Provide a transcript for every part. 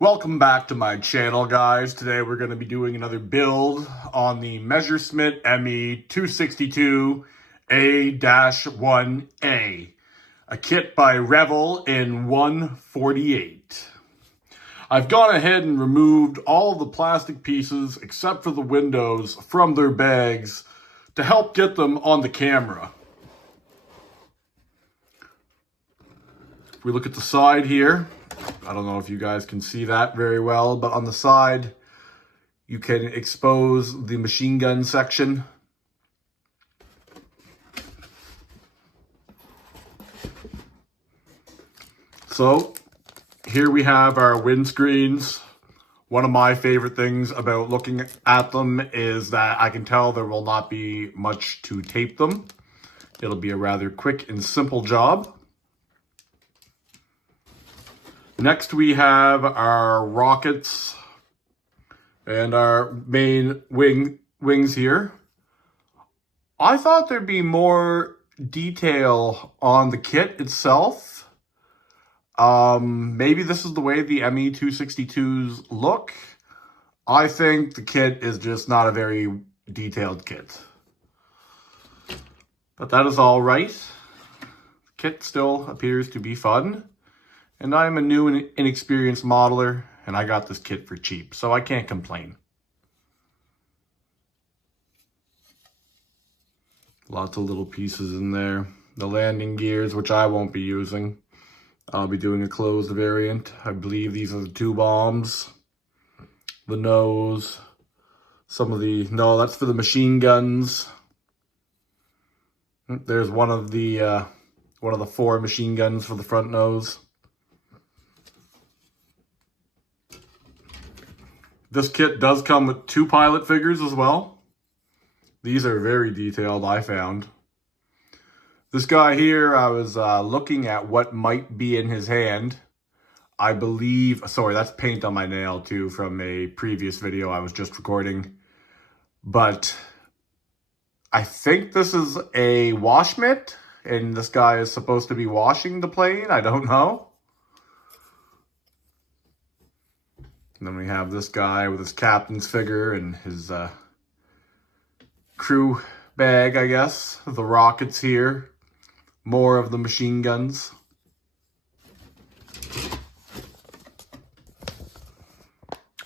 Welcome back to my channel, guys. Today we're going to be doing another build on the Revell ME 262A-1A, a kit by Revell in 148. I've gone ahead and removed all the plastic pieces except for the windows from their bags to help get them on the camera. If we look at the side here, I don't know if you guys can see that very well, but on the side, you can expose the machine gun section. So here we have our windscreens. One of my favorite things about looking at them is that I can tell there will not be much to tape them. It'll be a rather quick and simple job. Next, we have our rockets and our main wings here. I thought there'd be more detail on the kit itself. Maybe this is the way the ME 262s look. I think the kit is just not a very detailed kit. But that is all right. The kit still appears to be fun. And I'm a new and inexperienced modeler, and I got this kit for cheap, so I can't complain. Lots of little pieces in there. The landing gears, which I won't be using. I'll be doing a closed variant. I believe these are the two bombs. The nose. Some of the... No, that's for the machine guns. There's one of the 4 machine guns for the front nose. This kit does come with 2 pilot figures as well. These are very detailed, I found. This guy here, I was looking at what might be in his hand. I believe, sorry, that's paint on my nail too from a previous video I was just recording. But I think this is a wash mitt, and this guy is supposed to be washing the plane. I don't know. And then we have this guy with his captain's figure and his crew bag, I guess. The rockets here. More of the machine guns.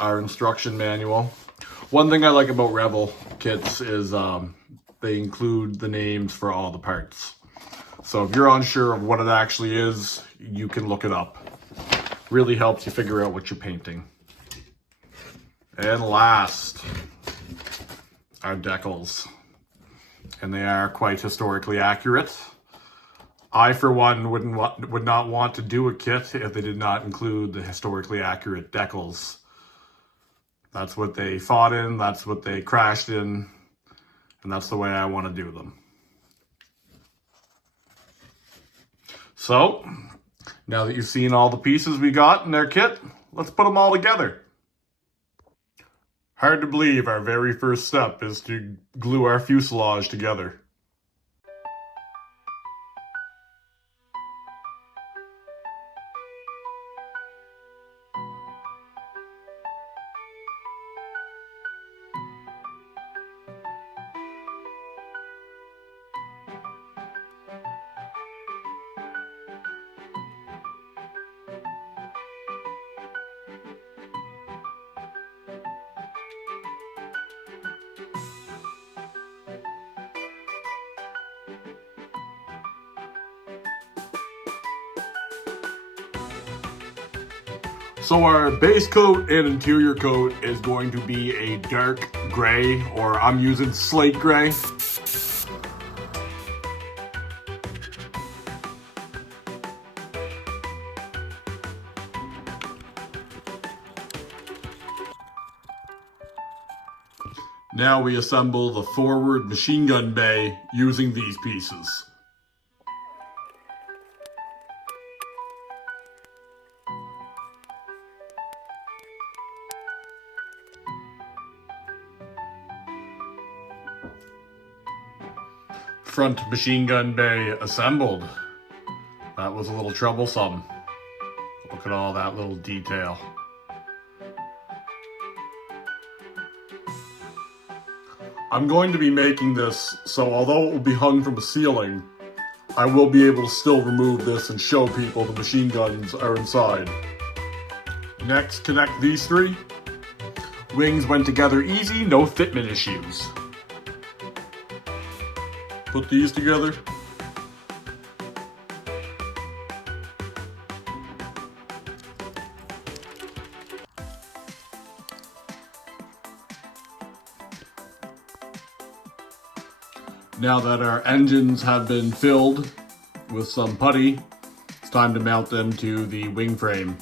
Our instruction manual. One thing I like about Revell kits is they include the names for all the parts. So if you're unsure of what it actually is, you can look it up. Really helps you figure out what you're painting. And last, our decals. And they are quite historically accurate. I, for one, would not want to do a kit if they did not include the historically accurate decals. That's what they fought in, that's what they crashed in, and that's the way I want to do them. So, now that you've seen all the pieces we got in their kit, let's put them all together. Hard to believe our very first step is to glue our fuselage together. So our base coat and interior coat is going to be a dark gray, or I'm using slate gray. Now we assemble the forward machine gun bay using these pieces. Front machine gun bay assembled. That was a little troublesome. Look at all that little detail. I'm going to be making this, so although it will be hung from the ceiling, I will be able to still remove this and show people the machine guns are inside. Next, connect these three. Wings went together easy, no fitment issues. Put these together. Now that our engines have been filled with some putty, it's time to mount them to the wing frame.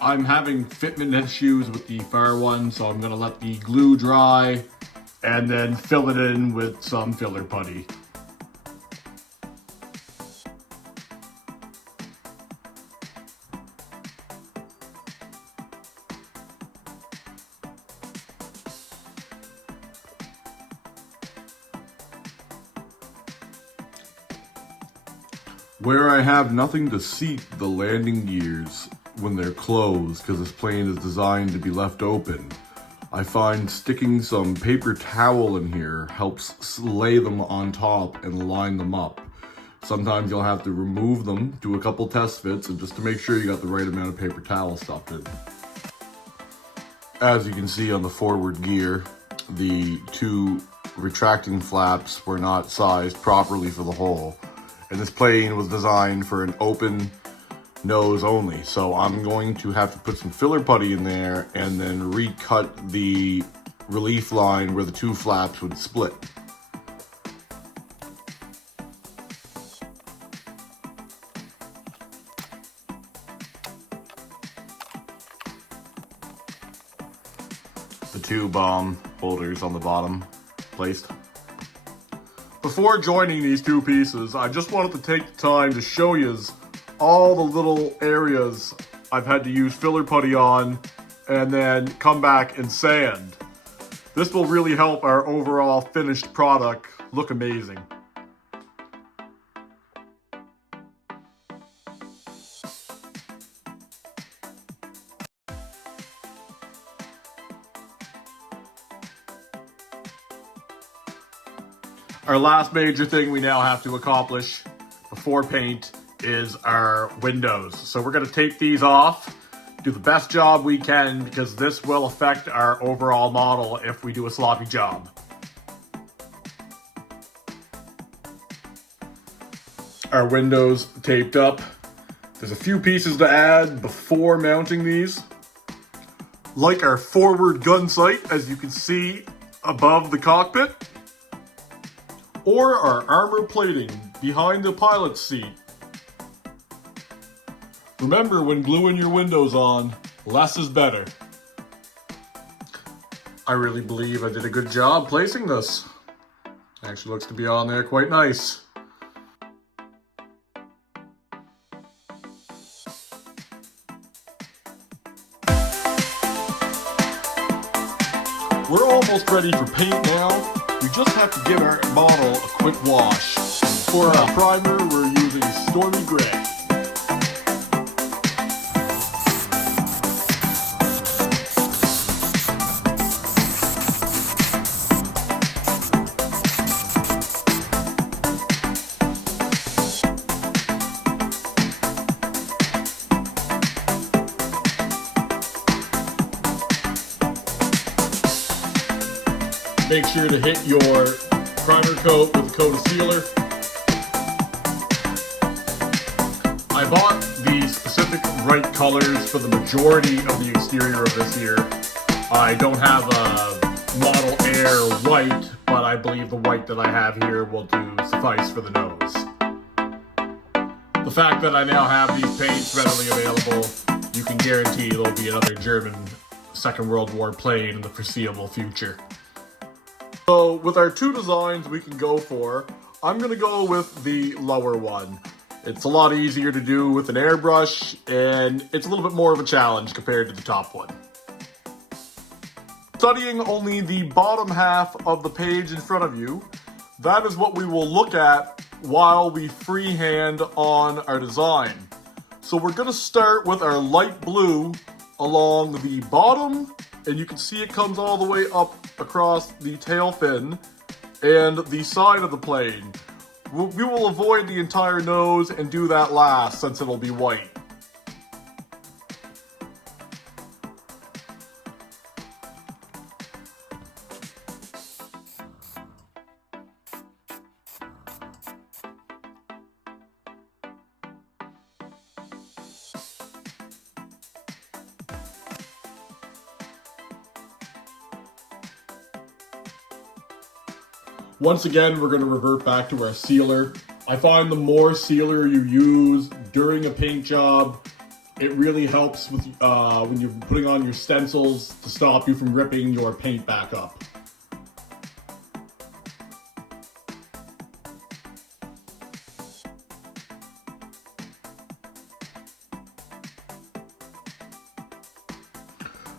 I'm having fitment issues with the far one, so I'm gonna let the glue dry and then fill it in with some filler putty. Where I have nothing to seat the landing gears when they're closed, because this plane is designed to be left open, I find sticking some paper towel in here helps lay them on top and line them up. Sometimes you'll have to remove them, do a couple test fits, and just to make sure you got the right amount of paper towel stuffed in. As you can see on the forward gear, the two retracting flaps were not sized properly for the hole. And this plane was designed for an open nose only. So I'm going to have to put some filler putty in there and then recut the relief line where the two flaps would split. The two bomb holders on the bottom placed. Before joining these two pieces, I just wanted to take the time to show you all the little areas I've had to use filler putty on and then come back and sand. This will really help our overall finished product look amazing. Our last major thing we now have to accomplish before paint is our windows. So we're going to tape these off, do the best job we can, because this will affect our overall model if we do a sloppy job. Our windows taped up. There's a few pieces to add before mounting these. Like our forward gun sight, as you can see above the cockpit. Or our armor plating behind the pilot's seat. Remember, when gluing your windows on, less is better. I really believe I did a good job placing this. Actually looks to be on there quite nice. We're almost ready for paint now. We just have to give our model a quick wash. For our primer, we're using Stormy Gray. Make sure to hit your primer coat with a coat of sealer. I bought the specific right colors for the majority of the exterior of this here. I don't have a Model Air white, but I believe the white that I have here will do suffice for the nose. The fact that I now have these paints readily available, you can guarantee there'll be another German Second World War plane in the foreseeable future. So with our two designs we can go for, I'm going to go with the lower one. It's a lot easier to do with an airbrush, and it's a little bit more of a challenge compared to the top one. Studying only the bottom half of the page in front of you, that is what we will look at while we freehand on our design. So we're going to start with our light blue along the bottom and you can see it comes all the way up across the tail fin and the side of the plane. We will avoid the entire nose and do that last since it'll be white. Once again, we're going to revert back to our sealer. I find the more sealer you use during a paint job, it really helps with when you're putting on your stencils to stop you from ripping your paint back up.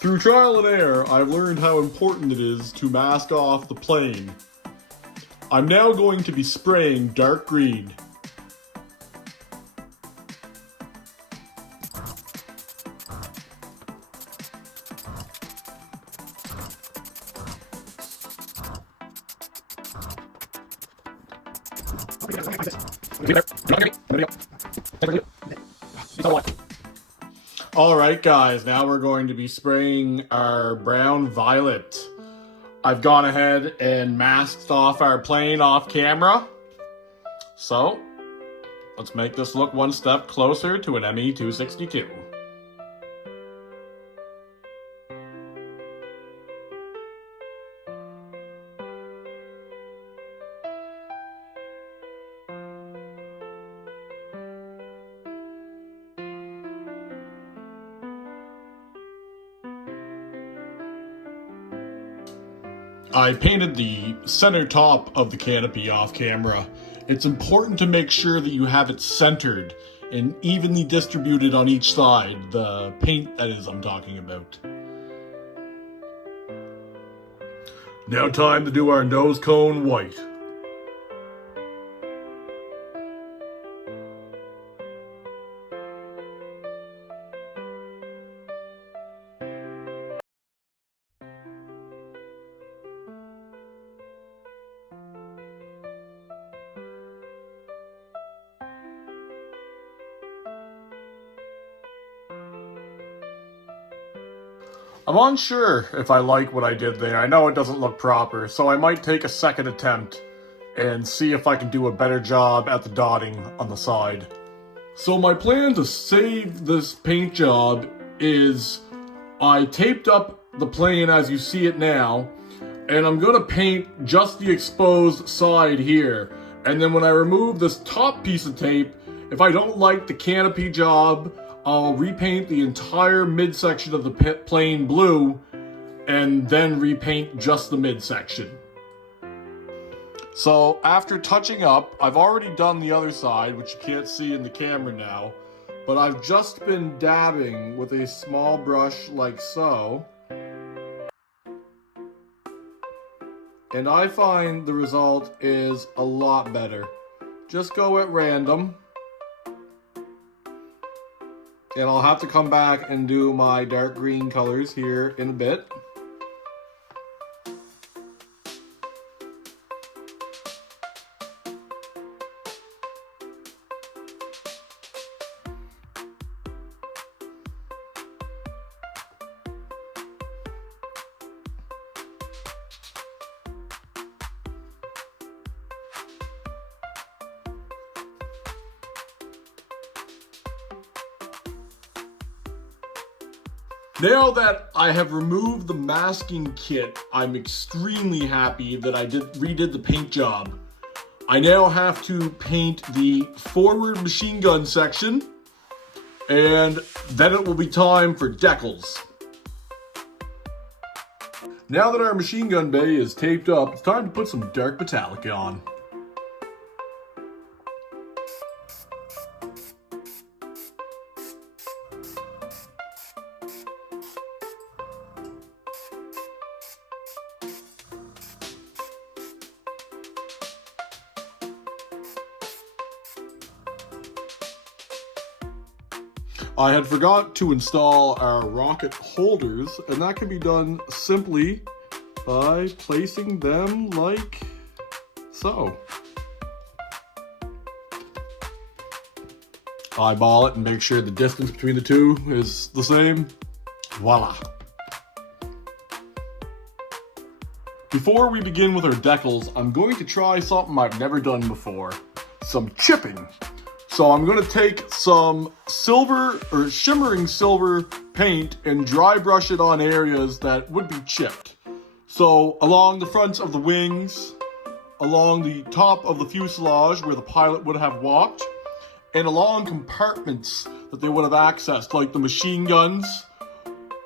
Through trial and error, I've learned how important it is to mask off the plane. I'm now going to be spraying dark green. Alright guys, now we're going to be spraying our brown violet. I've gone ahead and masked off our plane off camera. So, let's make this look one step closer to an ME262. I painted the center top of the canopy off camera. It's important to make sure that you have it centered and evenly distributed on each side, the paint that is I'm talking about. Now time to do our nose cone white. I'm unsure if I like what I did there. I know it doesn't look proper, so I might take a second attempt and see if I can do a better job at the dotting on the side. So my plan to save this paint job is I taped up the plane as you see it now, and I'm gonna paint just the exposed side here. And then when I remove this top piece of tape, if I don't like the canopy job, I'll repaint the entire midsection of the plane blue and then repaint just the midsection. So after touching up, I've already done the other side, which you can't see in the camera now, but I've just been dabbing with a small brush like so. And I find the result is a lot better. Just go at random. And I'll have to come back and do my dark green colors here in a bit. Now that I have removed the masking kit, I'm extremely happy that I redid the paint job. I now have to paint the forward machine gun section, and then it will be time for decals. Now that our machine gun bay is taped up, it's time to put some dark metallic on. I had forgot to install our rocket holders, and that can be done simply by placing them like so. Eyeball it and make sure the distance between the two is the same. Voila. Before we begin with our decals, I'm going to try something I've never done before. Some chipping. So I'm going to take some silver or shimmering silver paint and dry brush it on areas that would be chipped. So along the fronts of the wings, along the top of the fuselage where the pilot would have walked, and along compartments that they would have accessed, like the machine guns.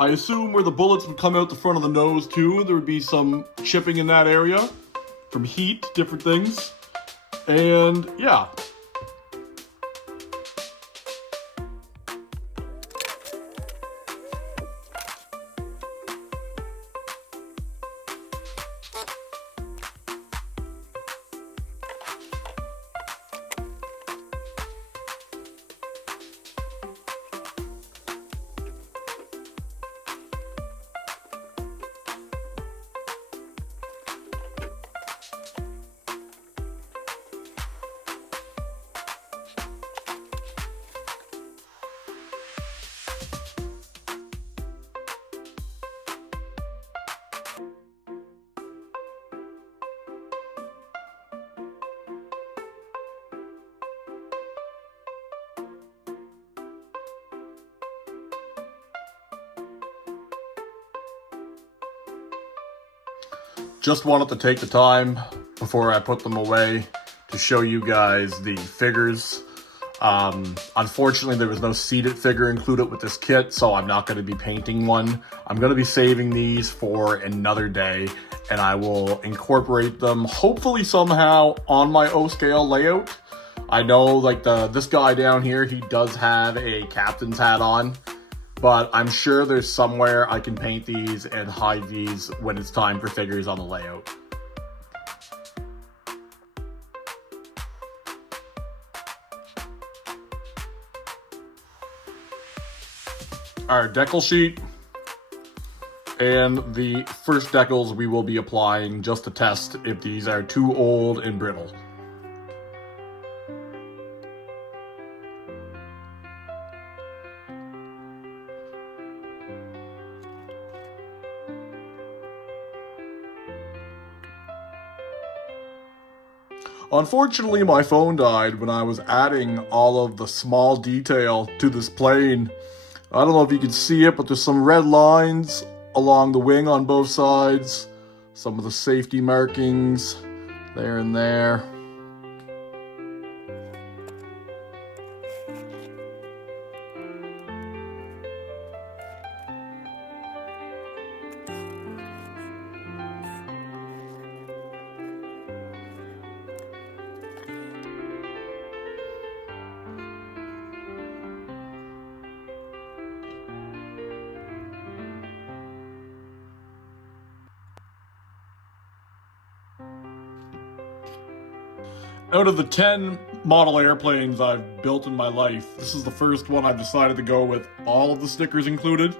I assume where the bullets would come out the front of the nose too, there would be some chipping in that area from heat, different things. And yeah. Just wanted to take the time before I put them away to show you guys the figures. Unfortunately, there was no seated figure included with this kit, so I'm not going to be painting one. I'm going to be saving these for another day, and I will incorporate them, hopefully somehow, on my O-scale layout. I know, like, this guy down here, he does have a captain's hat on, but I'm sure there's somewhere I can paint these and hide these when it's time for figures on the layout. Our decal sheet, and the first decals we will be applying just to test if these are too old and brittle. Unfortunately, my phone died when I was adding all of the small detail to this plane. I don't know if you can see it, but there's some red lines along the wing on both sides. Some of the safety markings there and there. Out of the 10 model airplanes I've built in my life, this is the first one I've decided to go with all of the stickers included.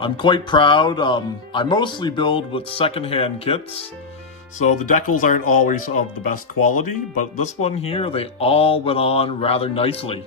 I'm quite proud. I mostly build with secondhand kits, so the decals aren't always of the best quality, but this one here, they all went on rather nicely.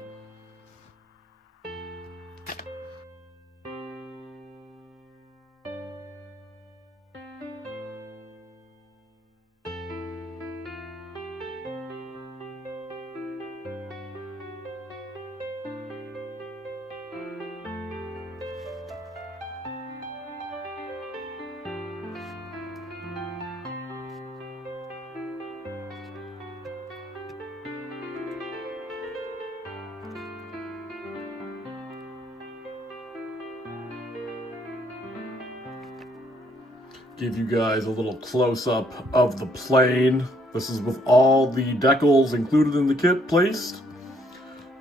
Give you guys a little close-up of the plane. This is with all the decals included in the kit placed.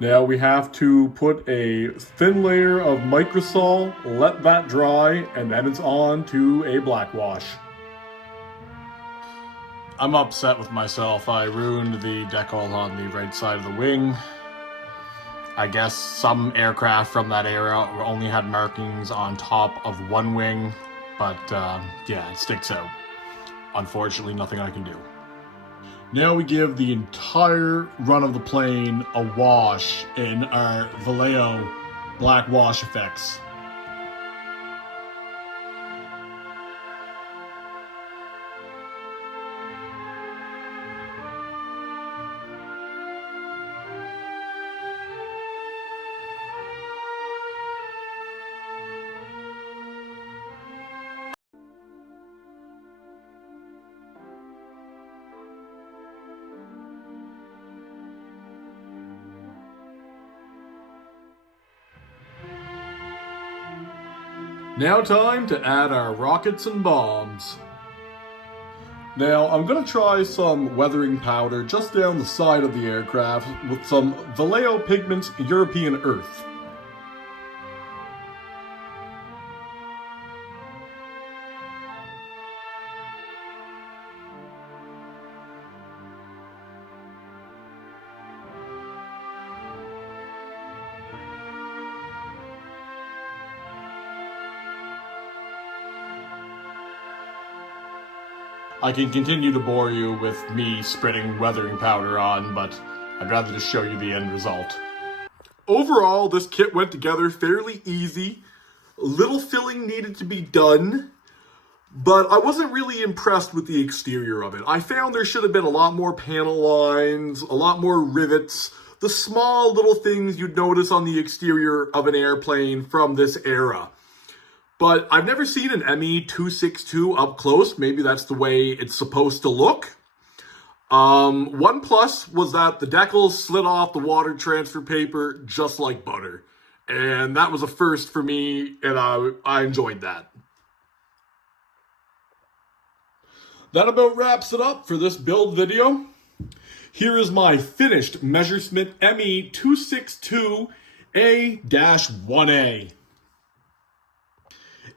Now we have to put a thin layer of microsol, let that dry, and then it's on to a black wash. I'm upset with myself. I ruined the decal on the right side of the wing. I guess some aircraft from that era only had markings on top of one wing, but yeah, it sticks out. Unfortunately, nothing I can do. Now we give the entire run of the plane a wash in our Vallejo black wash effects. Now time to add our rockets and bombs. Now I'm going to try some weathering powder just down the side of the aircraft with some Vallejo Pigment European Earth. I can continue to bore you with me spreading weathering powder on, but I'd rather just show you the end result. Overall, this kit went together fairly easy. Little filling needed to be done, but I wasn't really impressed with the exterior of it. I found there should have been a lot more panel lines, a lot more rivets, the small little things you'd notice on the exterior of an airplane from this era. But I've never seen an ME 262 up close. Maybe that's the way it's supposed to look. One plus was that the decals slid off the water transfer paper just like butter. And that was a first for me, and I enjoyed that. That about wraps it up for this build video. Here is my finished Messerschmitt ME 262A-1A.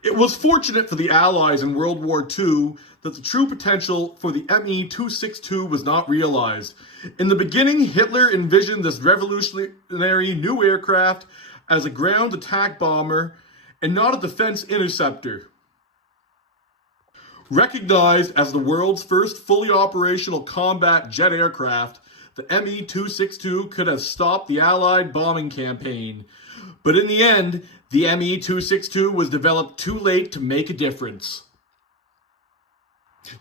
It was fortunate for the Allies in World War II that the true potential for the ME 262 was not realized. In the beginning, Hitler envisioned this revolutionary new aircraft as a ground attack bomber and not a defense interceptor. Recognized as the world's first fully operational combat jet aircraft, the ME 262 could have stopped the Allied bombing campaign. But in the end, the ME 262 was developed too late to make a difference.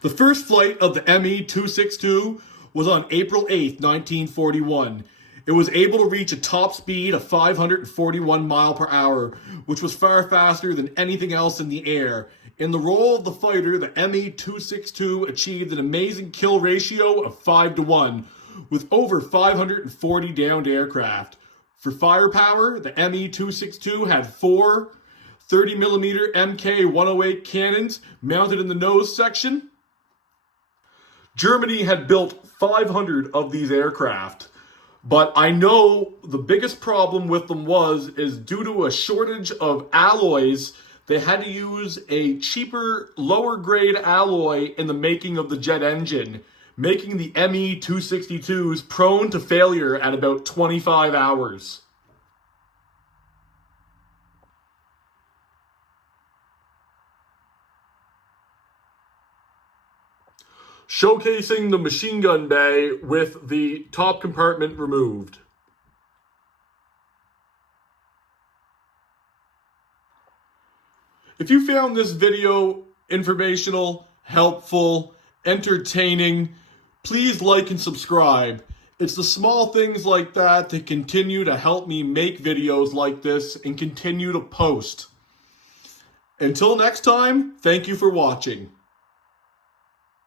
The first flight of the ME 262 was on April 8, 1941. It was able to reach a top speed of 541 miles per hour, which was far faster than anything else in the air. In the role of the fighter, the ME 262 achieved an amazing kill ratio of 5-1, with over 540 downed aircraft. For firepower, the ME 262 had 4 30mm Mk108 cannons mounted in the nose section. Germany had built 500 of these aircraft, but I know the biggest problem with them is due to a shortage of alloys, they had to use a cheaper, lower grade alloy in the making of the jet engine, making the ME 262s prone to failure at about 25 hours. Showcasing the machine gun bay with the top compartment removed. If you found this video informational, helpful, entertaining, please like and subscribe. It's the small things like that that continue to help me make videos like this and continue to post. Until next time, thank you for watching.